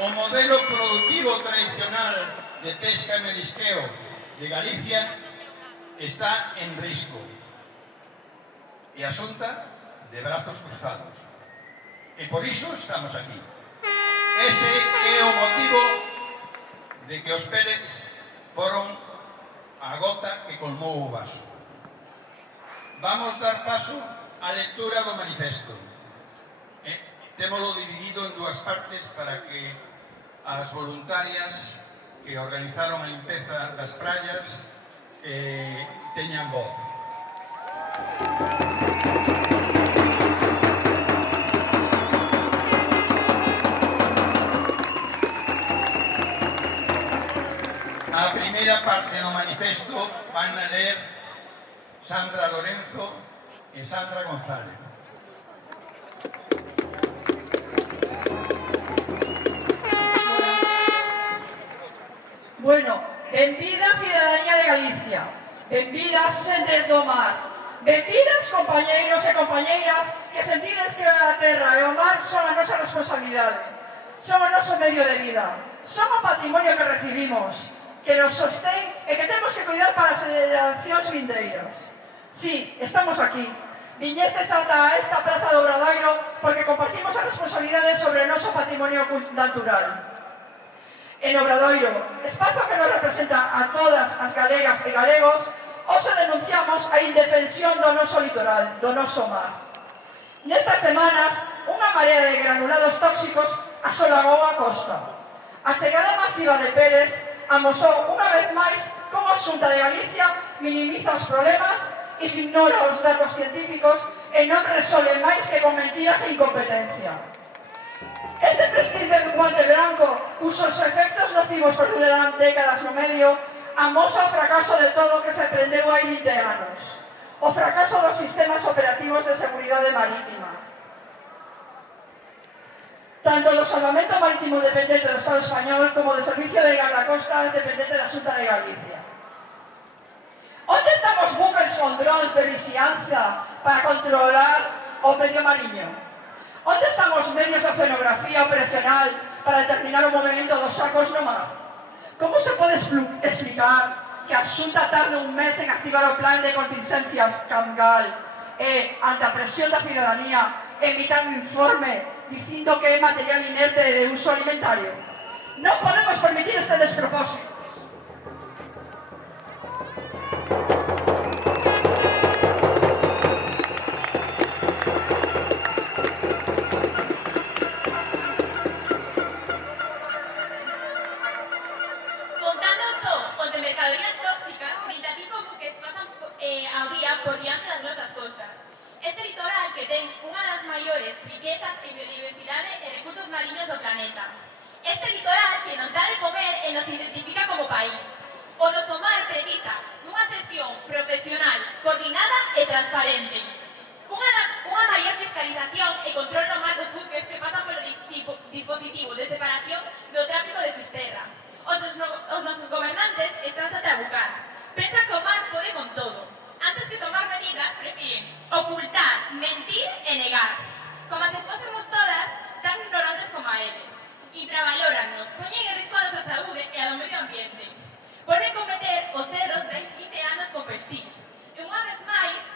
O modelo productivo tradicional de pesca e marisqueo de Galicia está en risco. E a Xunta de brazos cruzados. E por iso estamos aquí. Ese é o motivo de que os Pérez foron a gota que colmou o vaso. Vamos dar paso á lectura do manifesto. Témolo dividido en dúas partes para que as voluntarias que organizaron a limpeza das praias teñan voz. A primeira parte do manifesto van a ler Sandra Lorenzo e Sandra González. Bueno, benvida cidadanía de Galicia, benvidas xentes do mar, benvidas compañeiros e compañeiras que sentides que a terra e o mar son a nosa responsabilidade, son o noso medio de vida, son o patrimonio que recibimos, que nos sostén e que temos que cuidar para as generacións vindeiras. Sí, estamos aquí. Viñestes ata esta praza do Obradoiro porque compartimos a responsabilidade sobre o noso patrimonio natural. En Obradoiro, espazo que nos representa a todas as galegas e galegos, hoxe denunciamos a indefensión do noso litoral, do noso mar. Nestas semanas, unha marea de granulados tóxicos asolagou a costa. A chegada masiva de Pérez amosou unha vez máis como a Xunta de Galicia minimiza os problemas, ignora os datos científicos e non resolve máis que con mentiras e incompetencia. Este prestige de guante branco, cusos efectos nocivos perduran décadas no medio, amosa o fracaso de todo o que se aprendeu hai 20 anos. O fracaso dos sistemas operativos de seguridade marítima. Tanto do Salvamento Marítimo dependente do Estado español como do Servicio de Guardacostas dependente da Xunta de Galicia. Onde están os buques con drons de vixianza para controlar o medio mariño? Onde están os medios de oceanografía operacional para determinar o movimento dos sacos no mar? Como se pode explicar que a Xunta tarde un mes en activar o plan de contingencias Camgal e, ante a presión da cidadanía, emitar un informe dicindo que é material inerte de uso alimentario? Non podemos permitir este despropósito. Por diante das nosas costas. Este litoral que ten unha das maiores riquezas en biodiversidade e recursos mariños do planeta. Este litoral que nos dá de comer e nos identifica como país. O noso mar precisa dunha xestión profesional, coordinada e transparente. Unha maior fiscalización e control no mar dos buques que pasan polo dispositivo de separación do tráfico de fisterra. Os nosos gobernantes están a trabucar. Pensan que o mar pode con todo. Antes que tomar medidas, prefieren ocultar, mentir e negar. Como se fósemos todas tan ignorantes como a eles. Infravalórannos, poñen en risco a nosa saúde e ao medio ambiente. Volven cometer os erros de 20 anos con prestige. E unha vez máis,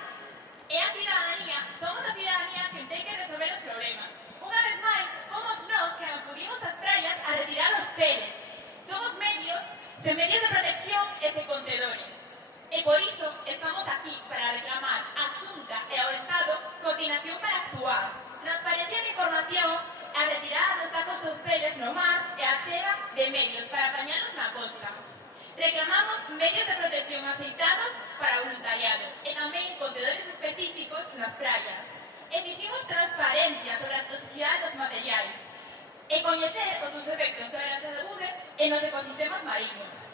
é a cidadanía, somos a cidadanía que ten que resolver os problemas. Unha vez máis, fomos nós que acudimos ás praias a retirar os pellets. Somos medios, sen medios de protección e sen contedores. E por iso estamos aquí para reclamar á Xunta e ao Estado coordinación para actuar, transparencia de información, a retirada dos sacos dos peles no mar e a chega de medios para apañarnos na costa. Reclamamos medios de protección aceitados para o voluntariado e tamén contedores específicos nas praias. Exiximos transparencia sobre a toxicidade dos materiais e coñecer os seus efectos sobre a saúde e nos ecosistemas mariños.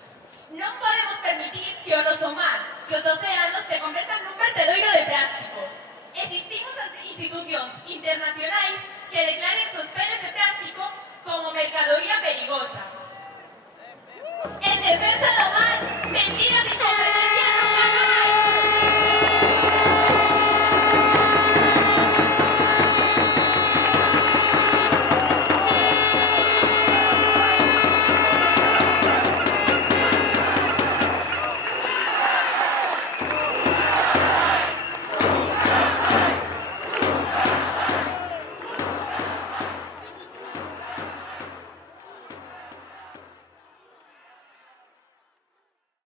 Non podemos permitir que o noso mar, que os océanos se convertan nun vertedoiro de plásticos. Existimos institucións internacionais que declaren os peles de plástico como mercadoría perigosa. En defensa do mar, mentiras